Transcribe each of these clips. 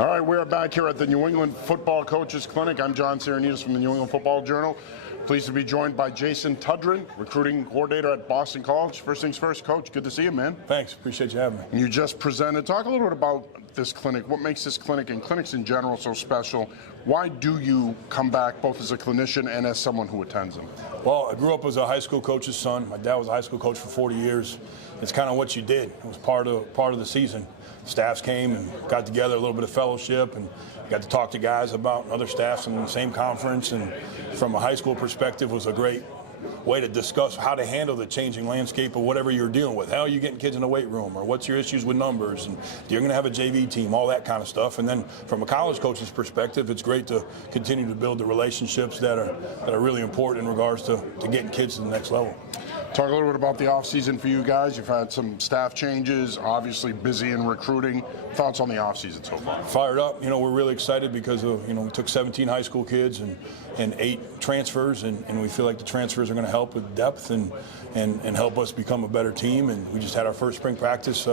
All right, we're back here at the New England Football Coaches Clinic. I'm John Serenitas from the New England Football Journal. Pleased to be joined by Jason Tudryn, recruiting coordinator at Boston College. First things first, Coach, good to see you, man. Thanks, appreciate you having me. And you just presented. Talk a little bit about this clinic. What makes this clinic and clinics in general so special? Why do you come back both as a clinician and as someone who attends them? Well, I grew up as a high school coach's son. My dad was a high school coach for 40 years. It's kind of what you did. It was part of the season. Staffs came and got together, a little bit of fellowship, and got to talk to guys about other staffs in the same conference. And from a high school perspective, was a great way to discuss how to handle the changing landscape of whatever you're dealing with. How are you getting kids in the weight room, or what's your issues with numbers, and you're going to have a JV team, all that kind of stuff. And then from a college coach's perspective, it's great to continue to build the relationships that are really important in regards to getting kids to the next level. Talk a little bit about the offseason for you guys. You've had some staff changes, obviously busy in recruiting. Thoughts on the offseason so far? Fired up. We're really excited because of, we took 17 high school kids and 8 transfers, and we feel like the transfers are going to help with depth and help us become a better team. And we just had our first spring practice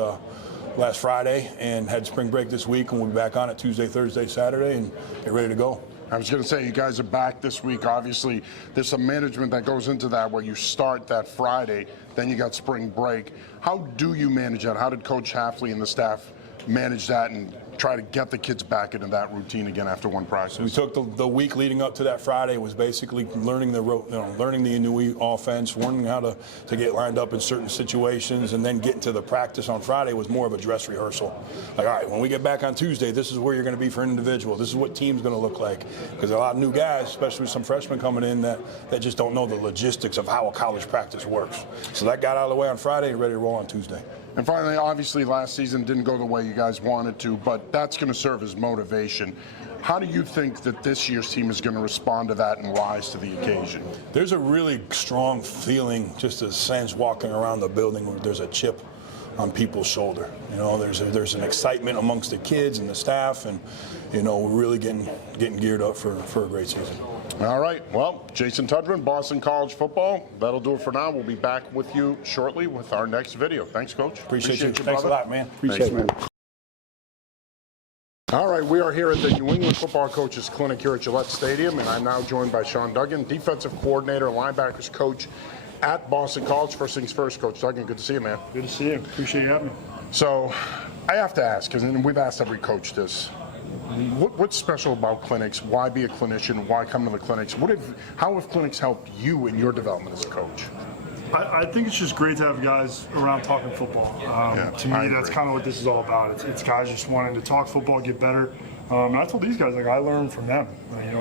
last Friday and had spring break this week, and we'll be back on it Tuesday, Thursday, Saturday, and get ready to go. I was going to say, you guys are back this week. Obviously, there's some management that goes into that where you start that Friday, then you got spring break. How do you manage that? How did Coach Hafley and the staff manage that and try to get the kids back into that routine again after one practice? We took the week leading up to that Friday was basically learning learning the new offense, learning how to get lined up in certain situations, and then getting to the practice on Friday was more of a dress rehearsal. Like, all right, when we get back on Tuesday, this is where you're going to be for an individual. This is what team's going to look like. Because a lot of new guys, especially some freshmen coming in, that just don't know the logistics of how a college practice works. So that got out of the way on Friday and ready to roll on Tuesday. And finally, obviously, last season didn't go the way you guys wanted to, but that's going to serve as motivation. How do you think that this year's team is going to respond to that and rise to the occasion? There's a really strong feeling, just a sense walking around the building where there's a chip on people's shoulder. There's an excitement amongst the kids and the staff, and we're really getting geared up for a great season. All right. Well, Jason Tudryn, Boston College football. That'll do it for now. We'll be back with you shortly with our next video. Thanks, Coach. Appreciate you. Thanks brother. A lot, man. Appreciate it, man. All right, we are here at the New England Football Coaches Clinic here at Gillette Stadium, and I'm now joined by Sean Duggan, defensive coordinator, linebackers coach at Boston College. First things first, Coach Duggan, good to see you, man. Good to see you. Appreciate you having me. So, I have to ask, because we've asked every coach this. What's special about clinics? Why be a clinician? Why come to the clinics? How have clinics helped you in your development as a coach? I think it's just great to have guys around talking football. To me, that's kind of what this is all about. It's guys just wanting to talk football, get better. And I told these guys, I learned from them.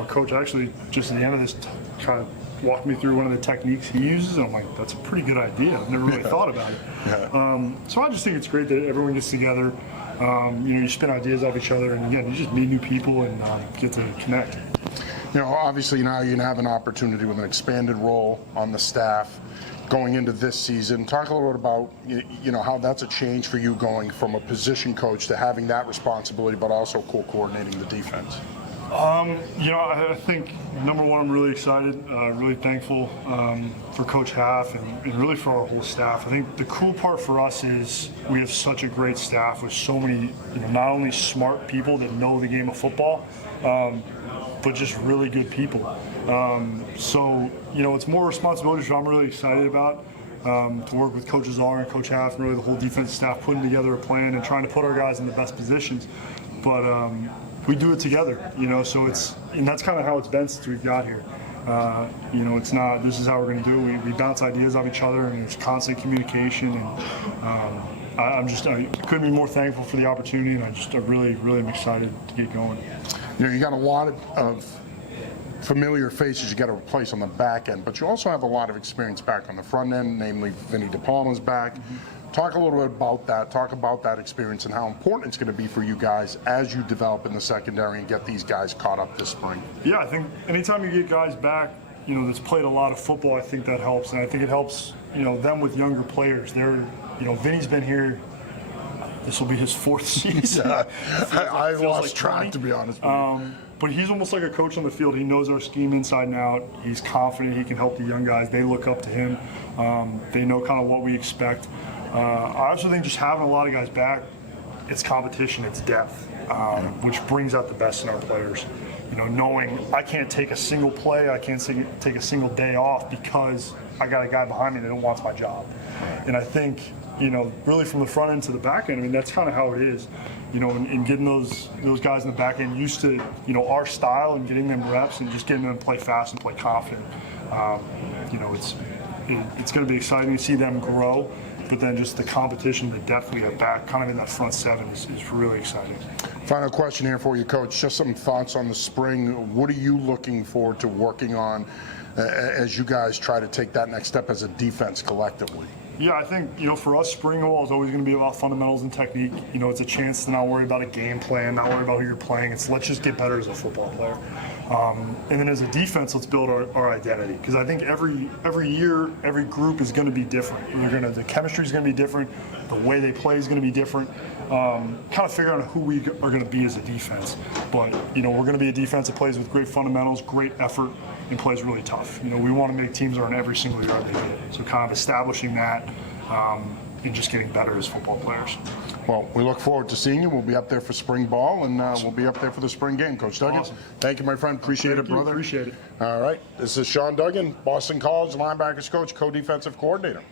Coach actually, just at the end of this, kind of walked me through one of the techniques he uses, and I'm like, that's a pretty good idea. I've never really thought about it. Yeah. So I just think it's great that everyone gets together. You spin ideas off each other, and again, you just meet new people and get to connect. Obviously now you're going to have an opportunity with an expanded role on the staff going into this season. Talk a little bit about how that's a change for you going from a position coach to having that responsibility, but also co-coordinating the defense. I think, number one, I'm really excited, really thankful for Coach Haff and really for our whole staff. I think the cool part for us is we have such a great staff with so many, not only smart people that know the game of football, but just really good people. So it's more responsibility, which I'm really excited about, to work with Coach Azar and Coach Haff and really the whole defensive staff putting together a plan and trying to put our guys in the best positions. But we do it together, so and that's kind of how it's been since we've got here. It's not, this is how we're going to do it. We bounce ideas off each other, and there's constant communication. And I couldn't be more thankful for the opportunity, and I really am excited to get going. You got a lot of familiar faces you got to replace on the back end, but you also have a lot of experience back on the front end, namely Vinny DePalma's back. Mm-hmm. Talk a little bit about that. Talk about that experience and how important it's going to be for you guys as you develop in the secondary and get these guys caught up this spring. Yeah, I think anytime you get guys back, that's played a lot of football, I think that helps. And I think it helps, them with younger players. Vinny's been here. This will be his 4th season. I lost track, to be honest with you. But he's almost like a coach on the field. He knows our scheme inside and out. He's confident he can help the young guys. They look up to him. They know kind of what we expect. I also think just having a lot of guys back it's competition, it's depth, which brings out the best in our players. You know, knowing I can't take a single play, I can't take a single day off because I got a guy behind me that wants my job. And I think, you know, really from the front end to the back end, I mean, that's kind of how it is. You know, and getting those guys in the back end used to, you know, our style and getting them reps and just getting them to play fast and play confident. You know, it's going to be exciting to see them grow. But then just the competition, the depth we have back, kind of in that front seven, is really exciting. Final question here for you, Coach. Just some thoughts on the spring. What are you looking forward to working on as you guys try to take that next step as a defense collectively? Yeah, I think, you know, for us, spring ball is always going to be about fundamentals and technique. You know, it's a chance to not worry about a game plan, not worry about who you're playing. It's let's just get better as a football player. And then as a defense, let's build our identity. Because I think every year, every group is going to be different. The chemistry is going to be different. The way they play is going to be different. Kind of figure out who we are going to be as a defense. But, you know, we're going to be a defense that plays with great fundamentals, great effort, and plays really tough. You know, we want to make teams earn every single yard they get. So kind of establishing that and just getting better as football players. Well, we look forward to seeing you. We'll be up there for spring ball, and we'll be up there for the spring game. Coach Duggan, Awesome. Thank you, my friend. Appreciate it, brother. Appreciate it. All right. This is Sean Duggan, Boston College linebackers coach, co-defensive coordinator.